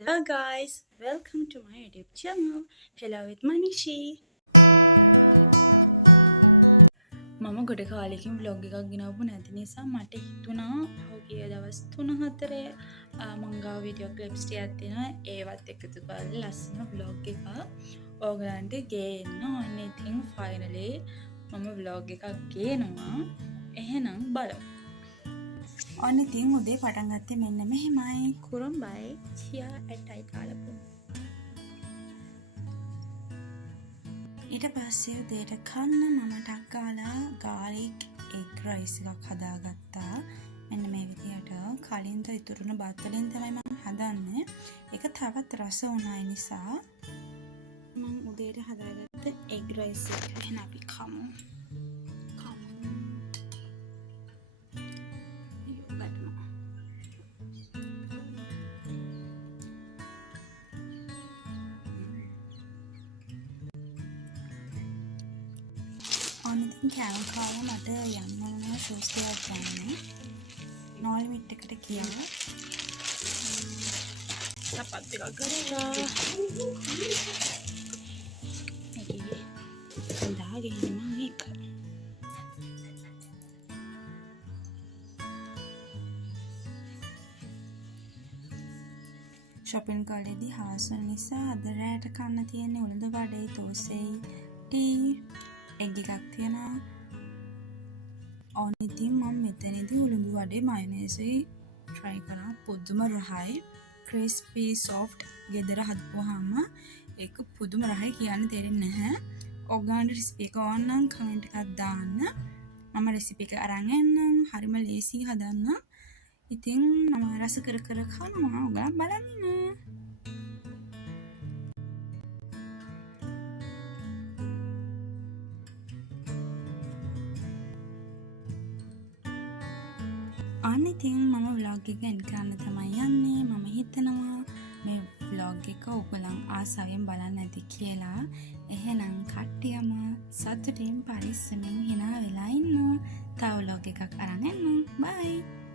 Hello guys, welcome to my YouTube channel. Hello with Manishi. මම ගොඩ කාලෙකින් vlog එකක් ගෙනවපු නැති නිසා මට හිතුණා ඔහුගේ දවස් 3-4 මං ගාව වීඩියෝ ක්ලිප්ස් ටිකක් තියෙනවා ඒවත් එකතු කරලා ලස්සන vlog එකක් ඕගලන්ට ගේන්න ඕනේ. ඉතින් finally මම vlog එකක් ගේනවා. එහෙනම් බලමු. ඔන්න ඉතින් උදේ පටන් ගත්තේ මෙන්න මෙහෙමයි. කුරුම්බයි චියා ඇටයි කාලපු. ඊට පස්සේ උදේට කන්න මම ටක් ගාලා garlic egg rice එකක් හදාගත්තා. මෙන්න මේ විදිහට කලින්ද ඉතුරුන බත් වලින් තමයි මම හදන්නේ. ඒක තවත් රස වුණා නිසා මම උදේට හදාගත්ත egg rice එක එහෙනම් අපි කමු. ඉතින් කෑම කාලා මට යන්න ඕන සෝස් ටිකක් ගන්න. නෝ ලිමිට් එකට කියලා. සපත් ටිකක් ගත්තා. ඒකේ දාගෙන මම එක. shopping කාලේදී හාසල් නිසා අද රැට කන්න තියෙන්නේ උණුද වඩේ තෝසෙයි ටී එග් එකක් තියෙනවා. ඕන ඉතින් මම මෙතනදී උළුඳු වඩේ මයොනේසෙයි try කරා. පුදුම රහයි. crispy soft ගෙදර හදපුවාම ඒක පුදුම රහයි කියන්න තේරෙන්නේ නැහැ. ඔයගොල්ලන්ට recipe එක ඕන නම් comment එකක් දාන්න. මම recipe එක අරන් එන්නම්. හරිම ලේසි හදන්න. ඉතින් මම රස කර කර කනවා. ඔයගොල්ලෝ බලන්න ඉන්න. අනිතින් මම vlog එක end කරන්න තමයි යන්නේ. මම හිතනවා මේ vlog එක ඔයගොල්ලන් ආසාවෙන් බලන්න ඇති කියලා. එහෙනම් කට්ටියම සතුටින් පරිස්සමෙන් hina වෙලා ඉන්න. තව vlog එකක් අරන් එන්න. bye.